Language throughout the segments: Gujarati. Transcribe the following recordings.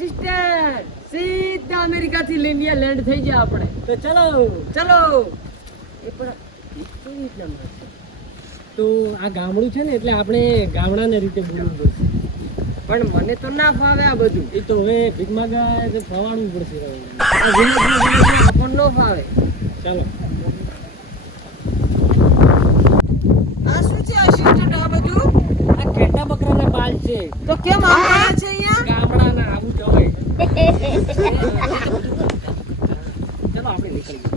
આસિસ્ટન્ટ સીધા અમેરિકા થી ઇન્ડિયા લેન્ડ થઈ ગયા આપણે. તો ચલો એ પણ કેવી રીતના મળશે? તો આ ગામડું છે ને એટલે આપણે ગામડાના રીતે બોલવું પડશે. પણ મને તો ના ફાવે આ બધું. એ તો હવે ભીખ માંગવા ફવાડવું પડશે. આ વિલેજ આપણને ન ફાવે. ચાલો આ શું છે આસિસ્ટન્ટ આ બધું? આ ઘેટા બકરાના બાલ છે. તો કેમ આવું છે અહીંયા? ગામડાના આવું જવાય. ચલો આપણે નીકળીએ.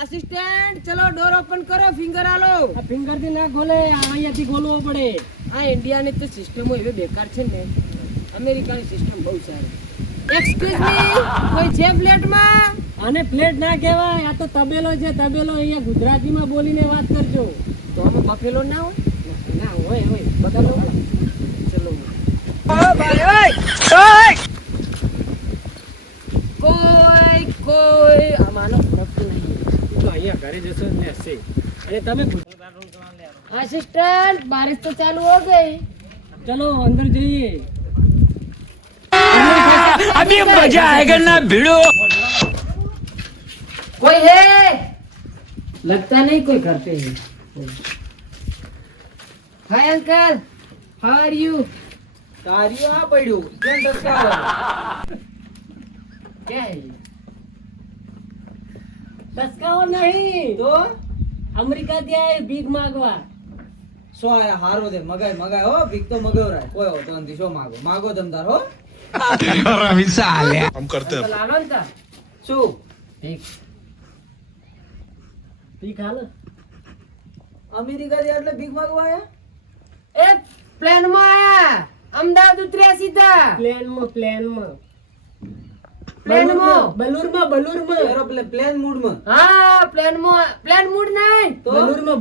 આસિસ્ટન્ટ ચલો ડોર ઓપન કરો, ફિંગર આલો. આ ફિંગર થી ના ખોલે, અહીંયાથી ખોલવો પડે. આ ઇન્ડિયાની તો સિસ્ટમો એવી બેકાર છે ને. અમેરિકાની સિસ્ટમ બહુ સારી. એક્સક્યુઝ મી, કોઈ છે ફ્લેટમાં? આને પ્લેટ ના કહેવાય, આ તો તબેલો છે. તબેલો અહીંયા ગુજરાતીમાં બોલીને વાત કરજો. તો અમે બફેલો ના હોય? ના હોય બદલો. ચલો કોઈ આમાંનો ફરક નહીં. તો અહીંયા ઘરે જશો ને હશે. અને તમે असिस्टेंट बारिश तो चालू हो गई. चलो अंदर जाइए. अभी मजा आएगा ना भिड़ो. कोई है? लगता नहीं कोई घर पे है. Hi uncle, how are you? તારીઓ આ પડ્યું કેમ ધસકાવે? क्या है? ધસકાવો નહીં. તો અમેરિકા થી આય ભીખ માંગવા. સો આયા હારો દે મગાય હો ભીખ તો મગાવ રાય કોઈ હો તો અંધી શો માગો દમદાર હો हम करते अंकल आलो न ता. શું ठीक. ભીખ હાલ. અમેરિકા થી એટલે ભીખ માંગવા આયા? ए प्लेन में आया. अहमदाबाद उतर्या सीधा. પ્લેન માં बलूर એરોપ્લેન પ્લેન મૂડ માં हाँ प्लेन मूड नहीं. તો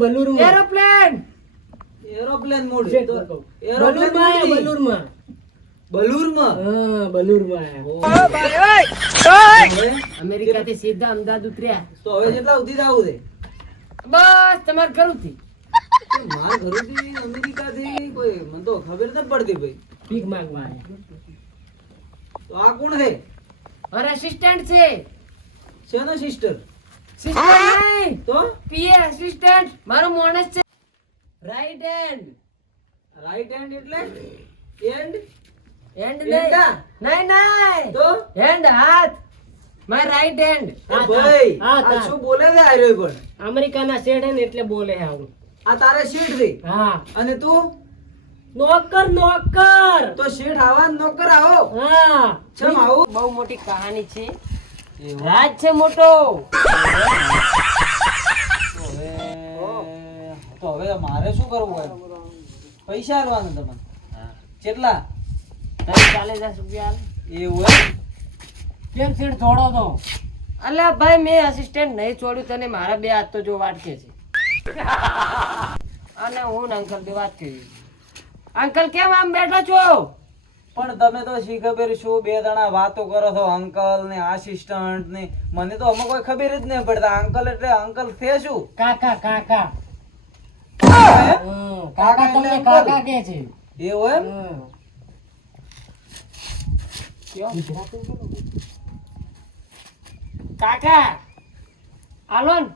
બલૂર માં एरोप्लेन. એરોપ્લેન મૂડ છે તો તો. એરોપ્લેન બલૂર માં બલૂર માં હા બલૂર માં આયા. હવે अमेरिका થી સીધા અમદાવાદ ઉતર્યા. તો હવે જેટલા ઉધી જાવું દે બસ તમાર ઘરથી. માર ઘરેથી અમેરિકા થી કોઈ મને તો ખબર નથી પડતી ભાઈ. ભીખ માંગવા આયા. તો આ કોણ છે? और असिस्टेंट से. શેનો સિસ્ટર? सिस्टर नहीं. તો पीए असिस्टेंट મારો માણસ છે. Right hand. રાઈટ હેન્ડ એટલે એન્ડ હેન્ડ એંડા? નહીં નહીં. તો હેન્ડ હાથ. My right hand. એ ભાઈ હા, આ હા. શું બોલે છે આર્યો પણ? અમેરિકાના શેડ હે ને એટલે બોલે આવું. આ તારે શેઠ છે હા અને તું નોકર તો શેઠ આવા ને નોકર આવો હા ચમ આવું? બહુ મોટી કહાની છે. રાજ છે મોટો. તો હવે મારે શું કરવું હોય? પૈસા આલવાના તમને? કેટલા? 40,000 રૂપિયા. એવું હોય? કેમ શેડ થોડો તો અલ્યા ભાઈ મેં અસિસ્ટન્ટ નહીં છોડ્યું તને. મારા બે હાથ તો જો વાટકે છે. અને હું ને અંકલ બે વાત કરી. અંકલ કેમ આમ બેઠા છો? પણ તમે તો શી ખબર શું બે જણા વાતો કરો છો અંકલ ને આસિસ્ટન્ટ ને. મને તો આમાં કોઈ ખબર જ નહીં પડતા. અંકલ એટલે અંકલ છે શું? કાકા કાકા હે? કાકા તમને કાકા કે છે એવું એમ? કાકા આલો ને.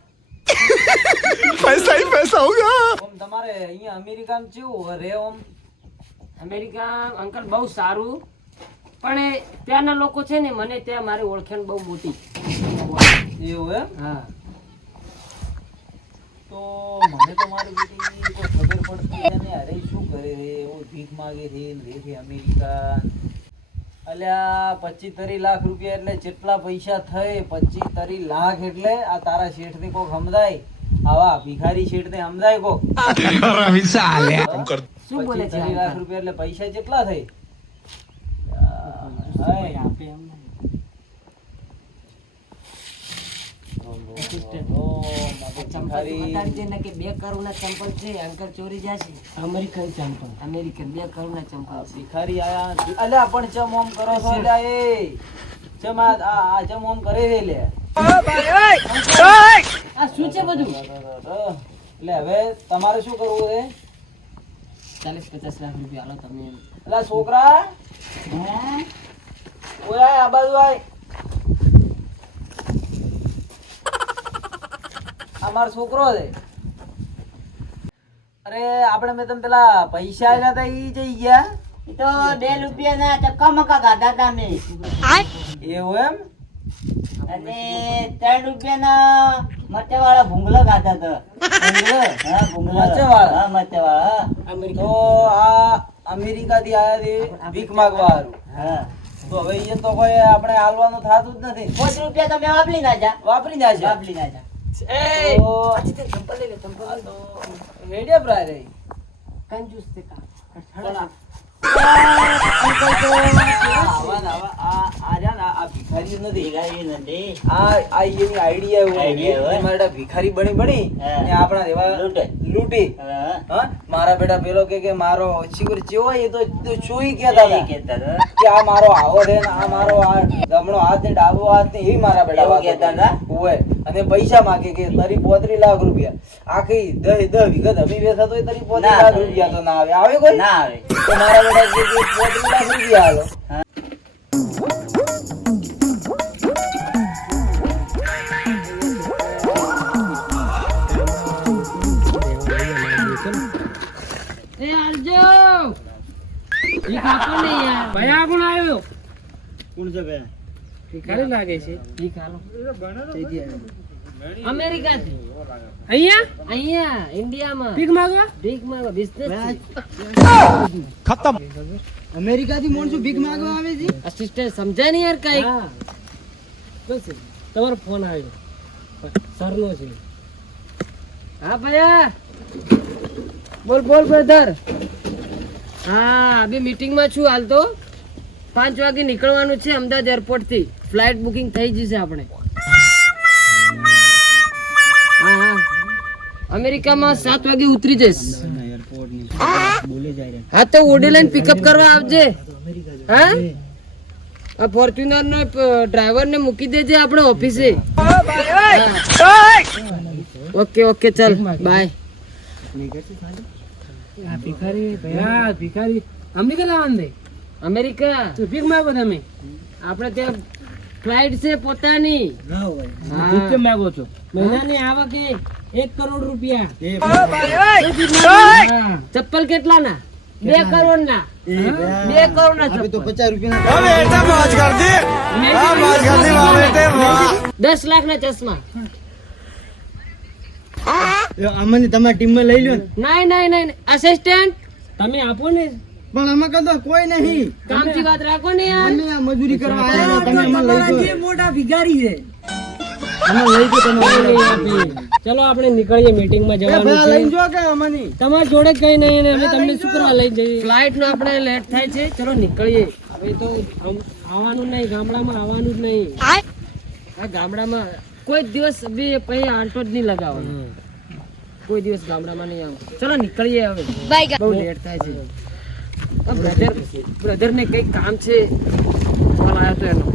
पैसा ही पैसा होगा. આમ તમારે અહીંયા અમેરિકામાં કેવું રે? આમ અમેરિકા અંકલ બહુ સારું. પણ એ ત્યાંના લોકો છે ને મને ત્યાં મારી ઓળખાણ બહુ મોટી. એવું એમ? હા તો મને તો મારી બેટી કોઈ ખબર પડતી નથી. અરે શું કરે રે? એવો ભીખ માગે છે ને રે છે અમેરિકા. અલ્યા 25-30 લાખ રૂપિયા એટલે કેટલા પૈસા થાય? 25-30 લાખ એટલે આ તારા શેઠ ને કોક સમજાય? આવા ભિખારી શેઠ ને સમજાય કોક? हम कर શું બોલે છે 25-30 લાખ અંકલ? રૂપિયા એટલે પૈસા કેટલા થાય? આપે એમ નહીં. બતાડી દે ને કે 2 કરોડના ચંપલ છે. અંકલ ચોરી જશે. અમેરિકન ચંપલ અમેરિકન 2 કરોડના ચંપલ છે. ભિખારી આયા. અલ્યા પણ ચમ ઓમ કરો છો? અલ્યા એ ચમ આ ચમ ઓમ કરે છે લે. આ શું છે બધું? એટલે હવે તમારે શું કરવું છે? 40-50 લાખ રૂપિયા આલો તમે. અલા છોકરા ઓય આય, આ બાજુ આય. આ મારો છોકરો છે. અરે આપણે મેં તમે પેલા પૈસા આલ્યા હતા ઈ જઈ ગયા ઈ તો 2 રૂપિયાના ચક્કા મકા ગાધા હતા મેં. એવું એમ? અને 3 રૂપિયાના મરચાવાળા ભૂંગળા ગાધા હતા. ભૂંગળા? હા, ભૂંગળા. મરચાવાળા? હા, મરચાવાળા. તો આ અમેરિકા થી આયા છે ભીખ માંગવા હારું. હા. તો હવે ઈ તો કોઈ આપણે હાલવાનું થાતું જ નથી. 5 રૂપિયા તમે વાપરી નાખ્યા. વાપરી જાય છે. વાપરી નાખ્યા. એ તો ચંપલ લઈ લે ચંપલ આ તો હેડિયા પ્રાય રે. કંજૂસ તે કા આવા ને આવા આ રહ્યા ને આ ભિખારી નથી. ભેગાઈ નથી. આ એની આઈડિયા Idea હોય. મારા ભિખારી બની હા. ને આપણા દેવા લૂંટે. લૂંટી. હા. હા, મારા બેટા પેલો કે મારો શિવર ચેવો એ તો ચોઈ કહેતા હતા કહેતા હતા. કે આ મારો આવો છે ને આ મારો આ જમણો હાથ ને ડાબો હાથ ને એ મારા બેટા એવું વાત કહેતા હતા. હતા? ઓય, અને પૈસા માંગે કે તારી 35 લાખ રૂપિયા. આખી 10 વીઘા જમીન વેચા તોય તારી 35 ના લાખ આવે. રૂપિયા તો ના આવે. આવે કોઈ? ના આવે. તો મારા બેટા કે 35 લાખ રૂપિયા હાલો. એ આલજો ઈ કાકો ને યાર ભાઈ આ કોણ આવ્યો કોણ છે બે? ભિખારી લાગે છે ઈ કાલો અમેરિકા થી અહીંયા ઇન્ડિયામાં ભીખ માંગવા બિઝનેસ खत्म અમેરિકા થી માણસો ભીખ માંગવા આવે છે. અસિસ્ટન્ટ સમજાય ને યાર કઈ તમારો ફોન આવ્યો સરનો છે. હા ભૈયા બોલ બ્રધર. હા અભી મીટિંગ માં છું હાલ તો 5 વાગે નીકળવાનું છે અમદાવાદ એરપોર્ટ થી. ફ્લાઇટ બુકિંગ થઈ જશે આપણે. હા અમેરિકામાં 7 વાગે ઉતરી જઈશ. હા તો ઓડી લઈને પિકઅપ કરવા આવજે. હા આ ફોર્ચ્યુનર નો ડ્રાઈવર ને મૂકી દેજે આપણે ઓફિસે. ઓકે ચાલ બાય. ભિખારી અમેરિકા લાવવાનું દે. અમેરિકા તો ભીખ માંગો તમે. આપણે ત્યાં ફ્લાઇટ છે પોતાની. હા. રૂપિયા માંગો છો. મહિનાની આવકે 1 કરોડ રૂપિયા. હા. ચપ્પલ કેટલા ના 2 કરોડ ના 2 કરોડ ના ચપ્પલ. 10 લાખ ના ચશ્મા. અમને તમારી ટીમમાં લઈ લો ને. નહીં અસિસ્ટન્ટ તમે આપો ને. પણ અમે કદો કોઈ નહીં. કામથી વાત રાખો ને યાર. અમે આ મજૂરી કરવા આવ્યા તમે અમને લઈ ગયો. જે મોટા ભિખારી છે. અમે લઈ ગયો તમે ચલો આપણે નીકળીએ મીટિંગ માં જવાનું છે. લઈ જો કે અમને તમારી જોડે કઈ નહીં ને અમે તમને શું કરવા લઈ જઈએ. ફ્લાઇટ નો આપણે લેટ થાય છે. ચલો નીકળીએ. હવે તો આવવાનું નહીં ગામડામાં આવવાનું જ નહીં. આ ગામડામાં કોઈ દિવસ બી પછી આંટો જ નહીં લગાવવાનો. કોઈ દિવસ ગામડામાં નહીં આવો. ચલો નીકળીએ હવે. બહુ લેટ થાય છે. બ્રધર ને કઈ કામ છે. કોલ આવ્યો તો એનો.